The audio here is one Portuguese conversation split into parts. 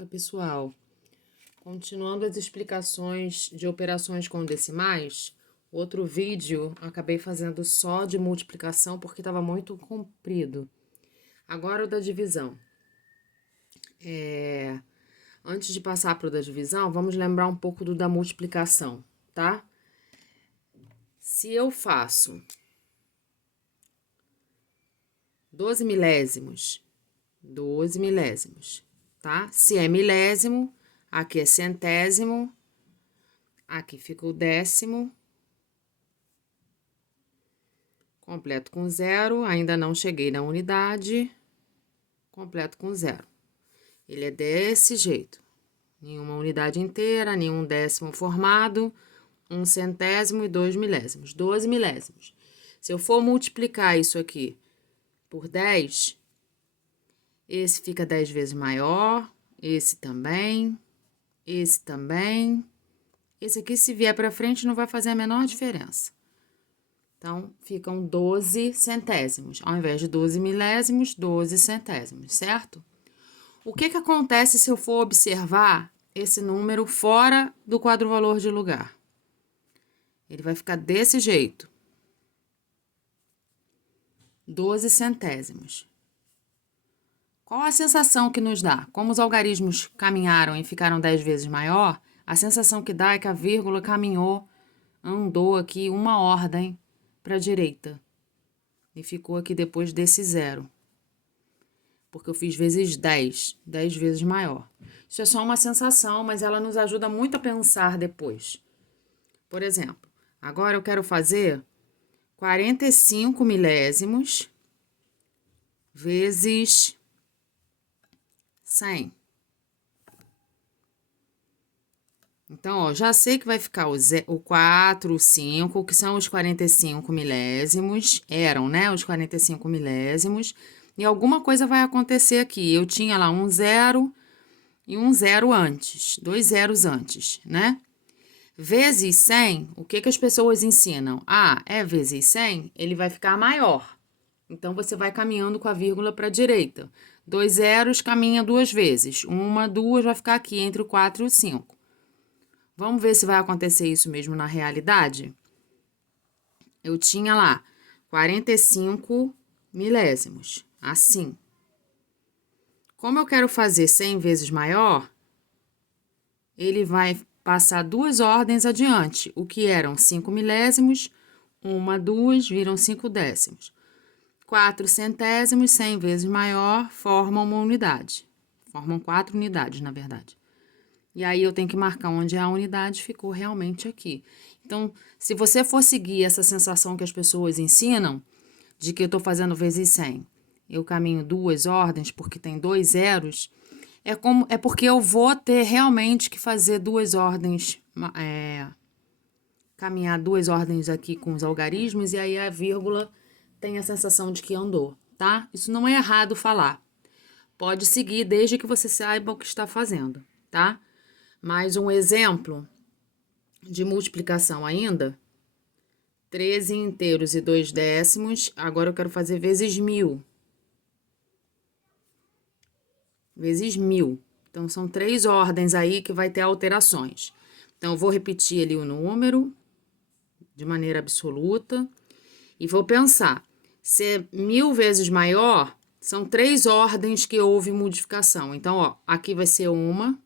Oi, pessoal. Continuando as explicações de operações com decimais, outro vídeo acabei fazendo só de multiplicação porque estava muito comprido. Agora o da divisão. Antes de passar para o da divisão, vamos lembrar um pouco do da multiplicação, tá? Se eu faço 12 milésimos, tá? Se é milésimo, aqui é centésimo, aqui fica o décimo. Completo com zero, ainda não cheguei na unidade. Completo com zero. Ele é desse jeito. Nenhuma unidade inteira, nenhum décimo formado, 1 centésimo e 2 milésimos. 12 milésimos. Se eu for multiplicar isso aqui por 10, esse fica 10 vezes maior, esse também, esse também. Esse aqui, se vier para frente, não vai fazer a menor diferença. Então, ficam 12 centésimos. Ao invés de 12 milésimos, 12 centésimos, certo? O que acontece se eu for observar esse número fora do quadro valor de lugar? Ele vai ficar desse jeito. 12 centésimos. Qual a sensação que nos dá? Como os algarismos caminharam e ficaram 10 vezes maior, a sensação que dá é que a vírgula caminhou, andou aqui uma ordem para a direita. E ficou aqui depois desse zero. Porque eu fiz vezes 10, 10 vezes maior. Isso é só uma sensação, mas ela nos ajuda muito a pensar depois. Por exemplo, agora eu quero fazer 45 milésimos vezes 100. Então, ó, já sei que vai ficar o 4, o 5, que são os 45 milésimos. Eram, né, os 45 milésimos. E alguma coisa vai acontecer aqui. Eu tinha lá um zero e um zero antes. 2 zeros antes, né? Vezes 100, o que as pessoas ensinam? Ah, é vezes 100, ele vai ficar maior. Então, você vai caminhando com a vírgula para a direita. 2 zeros caminha 2 vezes. 1, 2 vai ficar aqui entre o 4 e o 5. Vamos ver se vai acontecer isso mesmo na realidade? Eu tinha lá 45 milésimos, assim. Como eu quero fazer 100 vezes maior, ele vai passar 2 ordens adiante, o que eram 5 milésimos, 1, 2, viram 5 décimos. 4 centésimos, 100 vezes maior, formam uma unidade. Formam 4 unidades, na verdade. E aí, eu tenho que marcar onde é a unidade, ficou realmente aqui. Então, se você for seguir essa sensação que as pessoas ensinam, de que eu estou fazendo vezes 100, eu caminho 2 ordens, porque tem 2 zeros, é porque eu vou ter realmente que fazer 2 ordens, caminhar 2 ordens aqui com os algarismos, e aí a vírgula tem a sensação de que andou, tá? Isso não é errado falar. Pode seguir desde que você saiba o que está fazendo, tá? Mais um exemplo de multiplicação ainda. 13 inteiros e 2 décimos. Agora eu quero fazer vezes 1000. Vezes 1000. Então, são 3 ordens aí que vai ter alterações. Então, eu vou repetir ali o número de maneira absoluta. E vou pensar, se é 1000 vezes maior, são 3 ordens que houve modificação. Então, ó, aqui vai ser uma,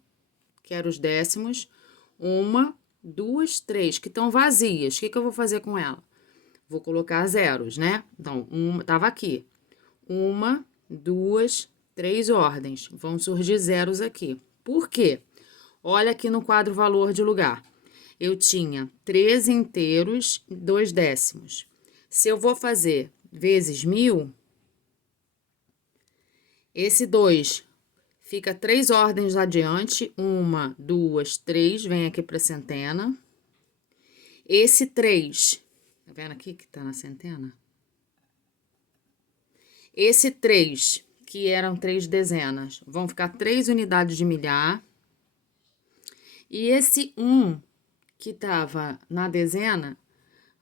que era os décimos. 1, 2, 3, que estão vazias. O que eu vou fazer com ela? Vou colocar zeros, né? Então, tava aqui. 1, 2, 3 ordens. Vão surgir zeros aqui. Por quê? Olha aqui no quadro valor de lugar. Eu tinha 13 inteiros e 2 décimos. Se eu vou fazer vezes 1000, esse 2 fica 3 ordens adiante. 1, 2, 3, vem aqui para centena. Esse 3, tá vendo aqui que tá na centena? Esse 3, que eram 3 dezenas, vão ficar 3 unidades de milhar. E esse 1, que tava na dezena,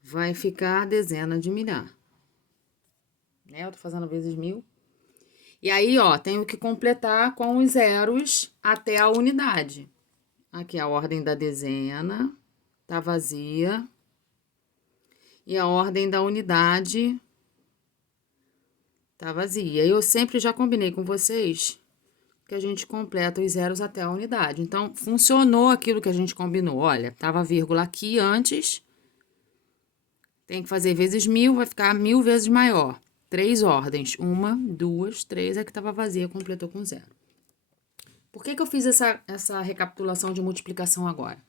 vai ficar a dezena de milhar. Né? Eu tô fazendo vezes 1000. E aí, ó, tenho que completar com os zeros até a unidade. Aqui a ordem da dezena tá vazia. E a ordem da unidade tá vazia. Eu sempre já combinei com vocês que a gente completa os zeros até a unidade. Então, funcionou aquilo que a gente combinou. Olha, tava vírgula aqui antes. Tem que fazer vezes 1000, vai ficar 1000 vezes maior. 3 ordens. 1, 2, 3. A que tava vazia completou com zero. Por que eu fiz essa recapitulação de multiplicação agora?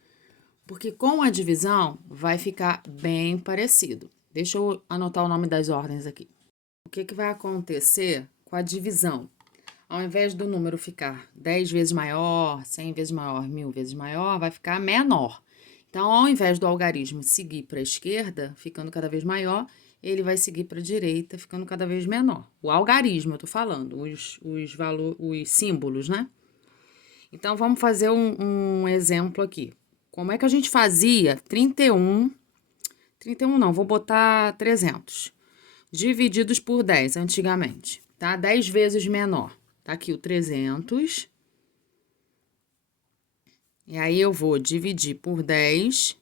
Porque com a divisão vai ficar bem parecido. Deixa eu anotar o nome das ordens aqui. O que vai acontecer com a divisão? Ao invés do número ficar 10 vezes maior, 100 vezes maior, 1000 vezes maior, vai ficar menor. Então, ao invés do algarismo seguir para a esquerda, ficando cada vez maior, ele vai seguir para a direita, ficando cada vez menor. O algarismo, eu tô falando, os símbolos, né? Então, vamos fazer um exemplo aqui. Como é que a gente fazia 31 não, vou botar 300, divididos por 10 antigamente, tá? 10 vezes menor. Tá aqui o 300. E aí, eu vou dividir por 10.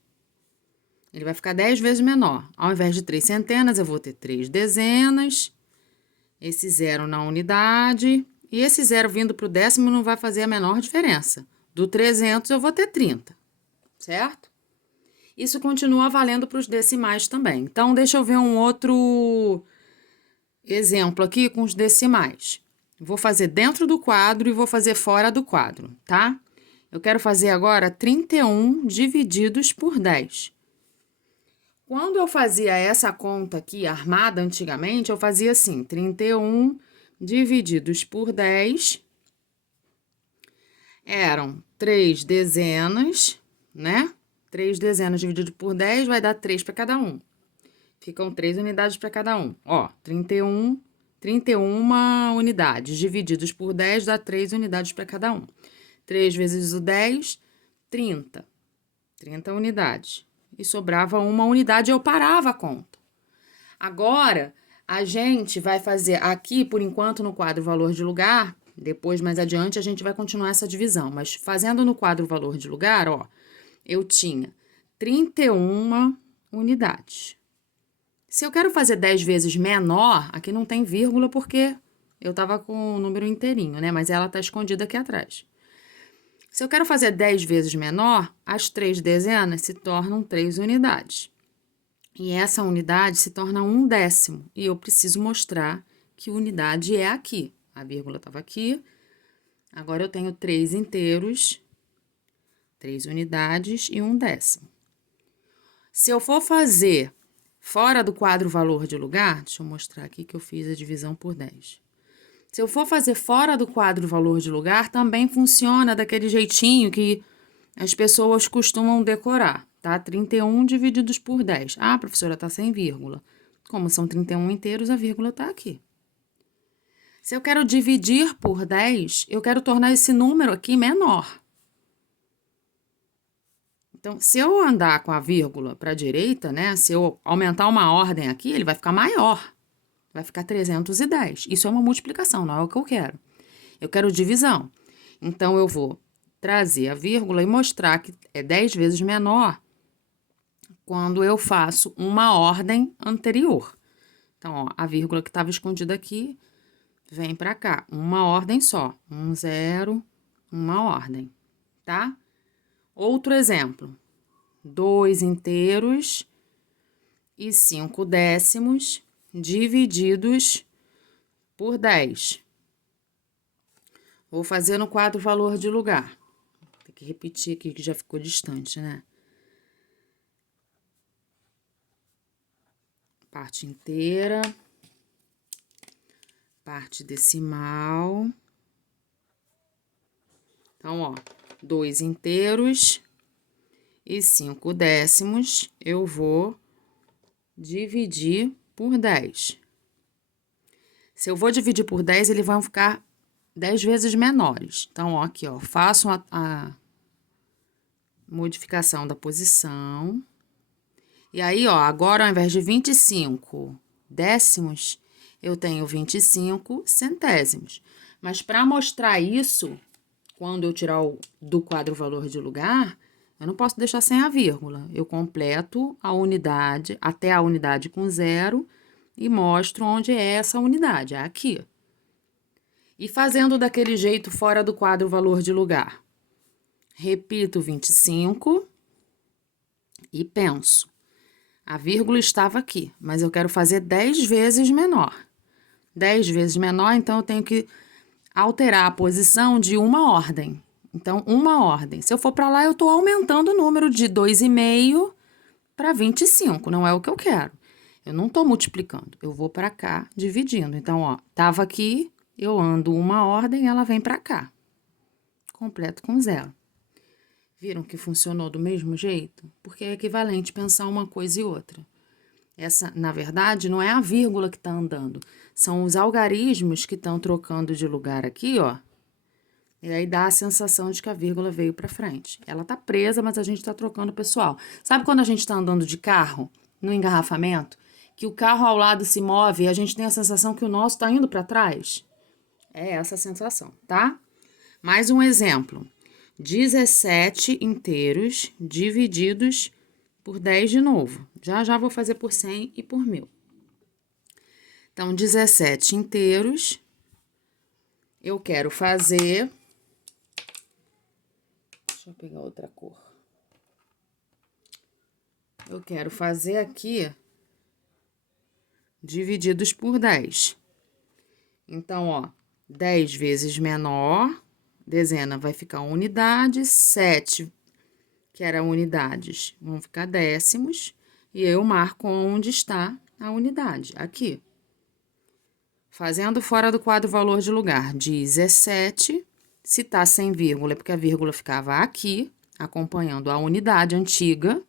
Ele vai ficar 10 vezes menor. Ao invés de 3 centenas, eu vou ter 3 dezenas. Esse zero na unidade. E esse zero vindo para o décimo não vai fazer a menor diferença. Do 300, eu vou ter 30. Certo? Isso continua valendo para os decimais também. Então, deixa eu ver um outro exemplo aqui com os decimais. Vou fazer dentro do quadro e vou fazer fora do quadro, tá? Eu quero fazer agora 31 divididos por 10. Quando eu fazia essa conta aqui, armada antigamente, eu fazia assim, 31 divididos por 10 eram 3 dezenas, né? 3 dezenas dividido por 10 vai dar 3 para cada um. Ficam 3 unidades para cada um. Ó, 31 unidades divididos por 10 dá 3 unidades para cada um. 3 vezes o 10, 30. 30 unidades. E sobrava uma unidade, eu parava a conta. Agora, a gente vai fazer aqui, por enquanto, no quadro valor de lugar. Depois, mais adiante, a gente vai continuar essa divisão. Mas fazendo no quadro valor de lugar, ó, eu tinha 31 unidades. Se eu quero fazer 10 vezes menor, aqui não tem vírgula porque eu tava com o número inteirinho, né? Mas ela tá escondida aqui atrás. Se eu quero fazer 10 vezes menor, as 3 dezenas se tornam 3 unidades. E essa unidade se torna 1/10. E eu preciso mostrar que unidade é aqui. A vírgula estava aqui. Agora eu tenho 3 inteiros, 3 unidades e 1/10. Se eu for fazer fora do quadro valor de lugar, deixa eu mostrar aqui que eu fiz a divisão por 10. Se eu for fazer fora do quadro valor de lugar, também funciona daquele jeitinho que as pessoas costumam decorar, tá? 31 divididos por 10. Ah, professora, tá sem vírgula. Como são 31 inteiros, a vírgula tá aqui. Se eu quero dividir por 10, eu quero tornar esse número aqui menor. Então, se eu andar com a vírgula para a direita, né? Se eu aumentar uma ordem aqui, ele vai ficar maior. Vai ficar 310. Isso é uma multiplicação, não é o que eu quero. Eu quero divisão. Então, eu vou trazer a vírgula e mostrar que é 10 vezes menor quando eu faço uma ordem anterior. Então, ó, a vírgula que estava escondida aqui vem para cá. Uma ordem só. 1, 0, uma ordem, tá? Outro exemplo. 2 inteiros e 5 décimos divididos por 10. Vou fazer no quadro valor de lugar. Tem que repetir aqui que já ficou distante, né? Parte inteira. Parte decimal. Então, ó, 2 inteiros e 5 décimos, eu vou dividir por 10. Se eu vou dividir por 10, eles vão ficar 10 vezes menores. Então, ó, aqui, ó, faço a modificação da posição. E aí, ó, agora ao invés de 25 décimos, eu tenho 25 centésimos. Mas para mostrar isso quando eu tirar do quadro valor de lugar, eu não posso deixar sem a vírgula. Eu completo a unidade, até a unidade com 0, e mostro onde é essa unidade, é aqui. E fazendo daquele jeito fora do quadro valor de lugar. Repito 25 e penso. A vírgula estava aqui, mas eu quero fazer 10 vezes menor. 10 vezes menor, então eu tenho que alterar a posição de uma ordem. Então, uma ordem. Se eu for para lá, eu estou aumentando o número de 2,5 para 25, não é o que eu quero. Eu não estou multiplicando, eu vou para cá dividindo. Então, ó, estava aqui, eu ando uma ordem, ela vem para cá. Completo com 0. Viram que funcionou do mesmo jeito? Porque é equivalente pensar uma coisa e outra. Essa, na verdade, não é a vírgula que está andando. São os algarismos que estão trocando de lugar aqui, ó. E aí dá a sensação de que a vírgula veio para frente. Ela tá presa, mas a gente tá trocando o pessoal. Sabe quando a gente tá andando de carro, no engarrafamento, que o carro ao lado se move e a gente tem a sensação que o nosso tá indo para trás? É essa a sensação, tá? Mais um exemplo. 17 inteiros divididos por 10 de novo. Já vou fazer por 100 e por 1000. Então, 17 inteiros. Eu quero fazer... Deixa eu pegar outra cor. Eu quero fazer aqui divididos por 10. Então, ó, 10 vezes menor, dezena vai ficar unidade, 7, que era unidades, vão ficar décimos, e eu marco onde está a unidade, aqui. Fazendo fora do quadro valor de lugar, 17, se tá sem vírgula, é porque a vírgula ficava aqui, acompanhando a unidade antiga.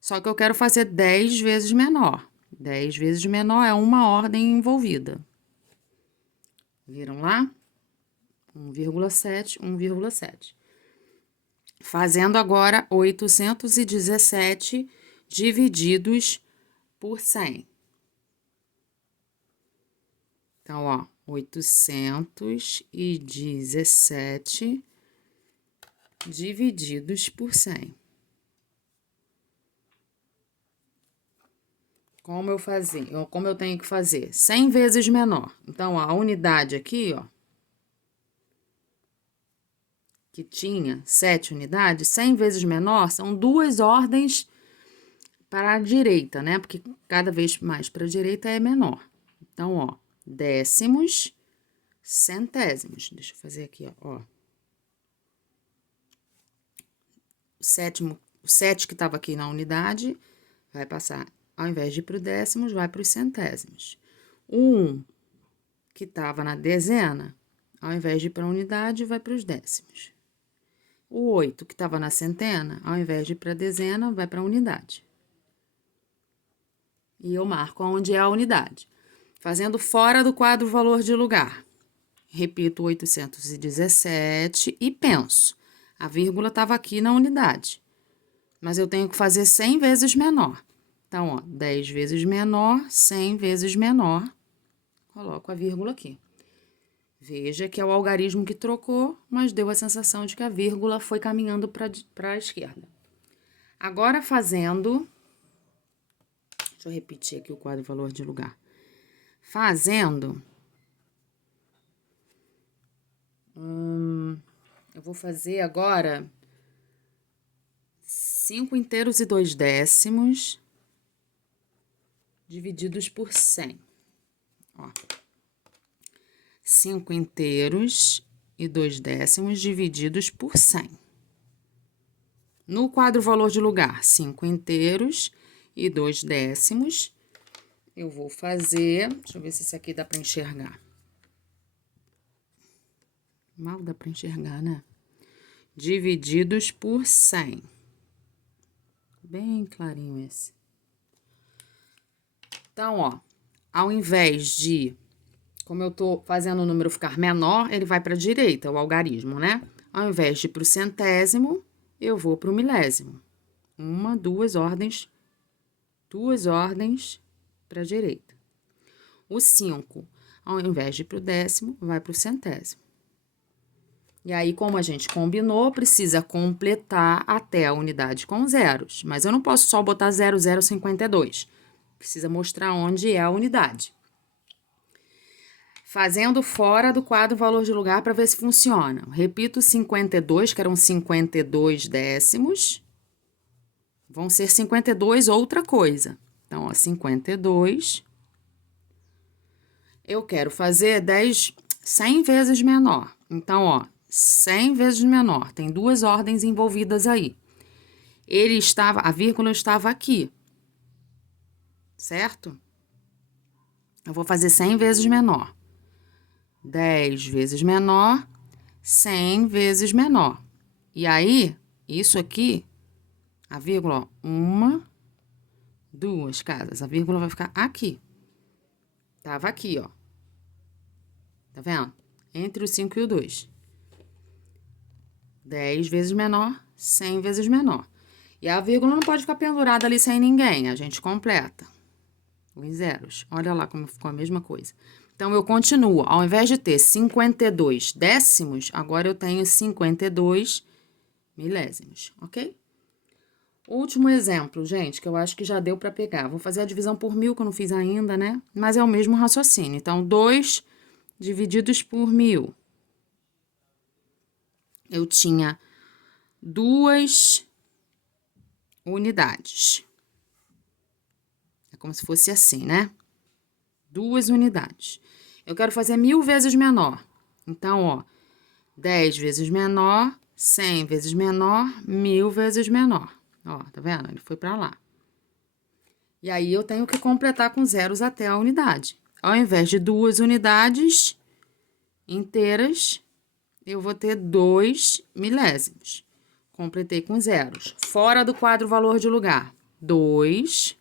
Só que eu quero fazer 10 vezes menor. 10 vezes menor é uma ordem envolvida. Viram lá? 1,7, 1,7. Fazendo agora 817 divididos por 100. Então, ó, 817 divididos por 100. Como eu tenho que fazer? 100 vezes menor. Então, ó, a unidade aqui, ó, que tinha 7 unidades, 100 vezes menor são 2 ordens para a direita, né? Porque cada vez mais para a direita é menor. Então, ó, décimos, centésimos. Deixa eu fazer aqui, ó. O 7 que estava aqui na unidade vai passar, ao invés de ir para o décimos, vai para os centésimos. O 1 que estava na dezena, ao invés de ir para a unidade, vai para os décimos. O 8 que estava na centena, ao invés de ir para a dezena, vai para a unidade. E eu marco onde é a unidade. Fazendo fora do quadro valor de lugar. Repito 817 e penso. A vírgula estava aqui na unidade. Mas eu tenho que fazer 100 vezes menor. Então, ó, 10 vezes menor, 100 vezes menor. Coloco a vírgula aqui. Veja que é o algarismo que trocou, mas deu a sensação de que a vírgula foi caminhando para a esquerda. Agora, fazendo... Deixa eu repetir aqui o quadro valor de lugar. Fazendo... eu vou fazer agora 5 inteiros e 2 décimos divididos por 100. Ó. 5 inteiros e 2 décimos divididos por 100. No quadro valor de lugar, 5 inteiros e 2 décimos, eu vou fazer... Deixa eu ver se esse aqui dá para enxergar. Mal dá para enxergar, né? Divididos por 100. Bem clarinho esse. Então, ó, ao invés de... Como eu tô fazendo o número ficar menor, ele vai para a direita, o algarismo, né? Ao invés de ir para o centésimo, eu vou para o milésimo. Duas ordens para a direita. O 5, ao invés de ir para o décimo, vai para o centésimo. E aí, como a gente combinou, precisa completar até a unidade com zeros. Mas eu não posso só botar 0052. Precisa mostrar onde é a unidade. Fazendo fora do quadro valor de lugar para ver se funciona. Repito 52, que eram 52 décimos. Vão ser 52 outra coisa. Então, ó, 52. Eu quero fazer 100 vezes menor. Então, ó, 100 vezes menor. Tem duas ordens envolvidas aí. A vírgula estava aqui. Certo? Eu vou fazer 100 vezes menor. 10 vezes menor, 100 vezes menor. E aí, isso aqui, a vírgula, ó, uma, duas casas. A vírgula vai ficar aqui. Tava aqui, ó. Tá vendo? Entre o 5 e o 2. 10 vezes menor, 100 vezes menor. E a vírgula não pode ficar pendurada ali sem ninguém. A gente completa os zeros. Olha lá como ficou a mesma coisa. Então, eu continuo. Ao invés de ter 52 décimos, agora eu tenho 52 milésimos, ok? Último exemplo, gente, que eu acho que já deu para pegar. Vou fazer a divisão por 1000, que eu não fiz ainda, né? Mas é o mesmo raciocínio. Então, 2 divididos por 1000. Eu tinha 2 unidades. É como se fosse assim, né? 2 unidades. Eu quero fazer 1000 vezes menor. Então, ó, 10 vezes menor, 100 vezes menor, 1000 vezes menor. Ó, tá vendo? Ele foi pra lá. E aí, eu tenho que completar com zeros até a unidade. Ao invés de 2 unidades inteiras, eu vou ter 2 milésimos. Completei com zeros. Fora do quadro valor de lugar. 2.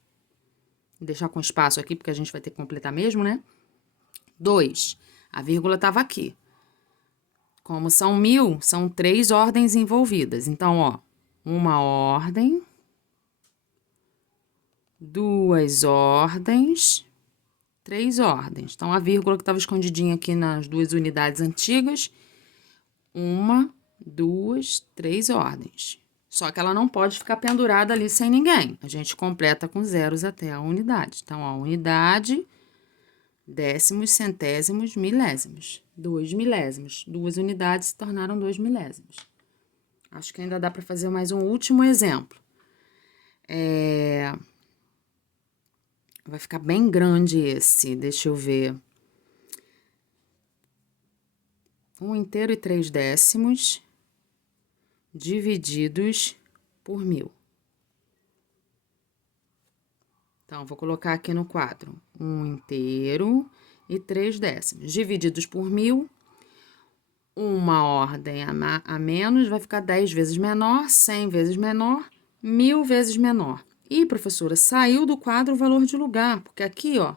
Vou deixar com espaço aqui, porque a gente vai ter que completar mesmo, né? 2. A vírgula estava aqui. Como são 1000, são 3 ordens envolvidas. Então, ó, uma ordem, 2 ordens, 3 ordens. Então, a vírgula que estava escondidinha aqui nas 2 unidades antigas, 1, 2, 3 ordens. Só que ela não pode ficar pendurada ali sem ninguém. A gente completa com zeros até a unidade. Então, a unidade, décimos, centésimos, milésimos. 2 milésimos. 2 unidades se tornaram 2 milésimos. Acho que ainda dá para fazer mais um último exemplo. Vai ficar bem grande esse, deixa eu ver. 1 inteiro e 3 décimos divididos por 1000. Então, vou colocar aqui no quadro 1 inteiro e 3 décimos. Divididos por 1000, uma ordem a menos vai ficar 10 vezes menor, 100 vezes menor, 1000 vezes menor. E, professora, saiu do quadro o valor de lugar, porque aqui, ó,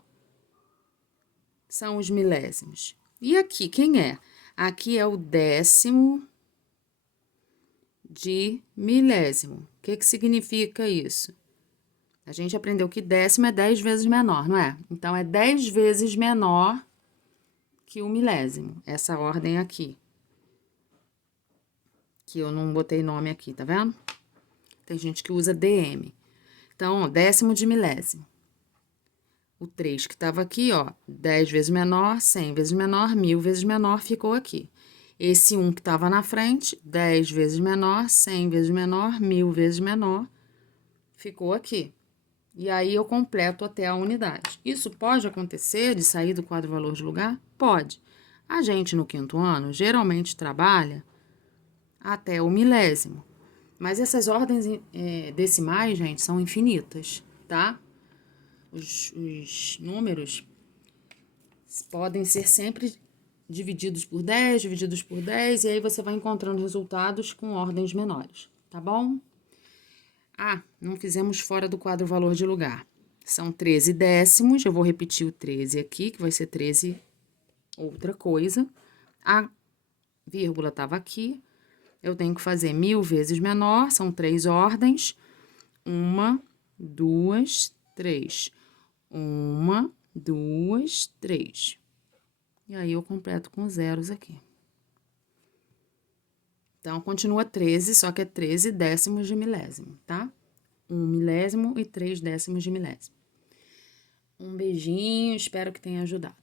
são os milésimos. E aqui, quem é? Aqui é o décimo de milésimo. O que que significa isso? A gente aprendeu que décimo é 10 vezes menor, não é? Então, é 10 vezes menor que o milésimo, essa ordem aqui. Que eu não botei nome aqui, tá vendo? Tem gente que usa DM. Então, ó, décimo de milésimo. O 3 que estava aqui, ó, 10 vezes menor, 100 vezes menor, 1000 vezes menor, ficou aqui. Esse 1 que estava na frente, 10 vezes menor, 100 vezes menor, 1000 vezes menor, ficou aqui. E aí, eu completo até a unidade. Isso pode acontecer de sair do quadro valor de lugar? Pode. A gente, no 5º ano, geralmente trabalha até o milésimo. Mas essas ordens decimais, gente, são infinitas, tá? Os números podem ser sempre divididos por 10, divididos por 10, e aí você vai encontrando resultados com ordens menores, tá bom? Ah, não fizemos fora do quadro valor de lugar. São 13 décimos, eu vou repetir o 13 aqui, que vai ser 13 outra coisa. A vírgula estava aqui, eu tenho que fazer 1000 vezes menor, são 3 ordens. 1, 2, 3. 1, 2, 3. E aí, eu completo com zeros aqui. Então, continua 13, só que é 13 décimos de milésimo, tá? 1 milésimo e 3 décimos de milésimo. Um beijinho, espero que tenha ajudado.